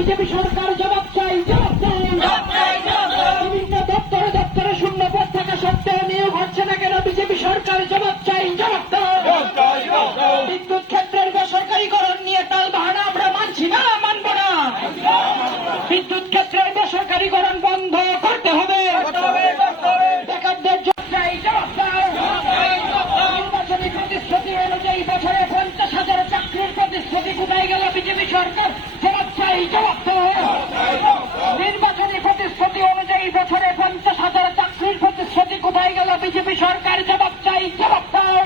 BJP সরকার জবাব চাই জবাব চাই বিভিন্ন দপ্তরে দপ্তরে শূন্য পদ থাকা সত্ত্বেও নিয়োগ হচ্ছে না কেন? বিজেপি সরকার জবাব চাই জবাব বিদ্যুৎ ক্ষেত্রের বেসরকারীকরণ নিয়ে তাল বাহানা আমরা মানছি না মানব না। বিদ্যুৎ ক্ষেত্রের বেসরকারীকরণ বন্ধ করতে হবে। বেকারদের জন্য চাই জবাব প্রতিশ্রুতি অনুযায়ী বছরে পঞ্চাশ হাজার চাকরির প্রতিশ্রুতি কোথায় গেল? বিজেপি সরকার বিজেপি সরকার জবাব চাই জবাব দাও।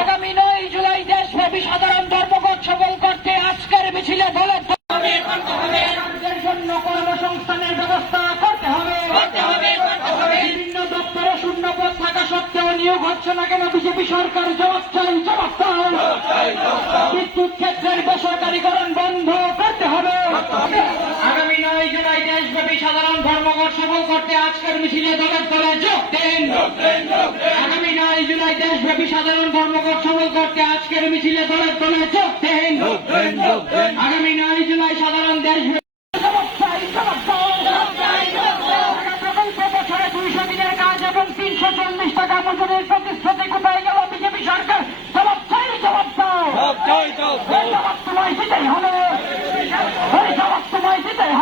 আগামী নয় জুলাই দেশব্যাপী সাধারণ ধর্মঘট সফল করতে আজকের মিছিলে দলে জন্য কর্মসংস্থানের ব্যবস্থা করতে হবে। বিভিন্ন দপ্তরে শূন্য পদ থাকা সত্ত্বেও নিয়োগ হচ্ছে না কেন? বিজেপি সরকার জবাব চাই জবাব দাও। বিদ্যুৎ ক্ষেত্রের বেসরকারীকরণ বন্ধ করতে হবে। আগামী নয় জুলাই দেশব্যাপী সাধারণ ধর্মঘট সফল করতে আজকের মিছিলে দলের দলে যোগ দিন। আগামী নয় জুলাই দেশব্যাপী সাধারণ ধর্মঘট সফল করতে আজকের মিছিলে দলের দলে যোগ আগামী নয় জুলাই সাধারণ বছরে দুইশো দিনের কাজ এবং তিনশো চল্লিশ টাকা মজুরির প্রতিশ্রুতি কোথায় গেল বিজেপি সরকার। জবাব চাই জবাব দাও জবাব তোমায় দিতেই হবে জবাব তোমায় দিতেই হবে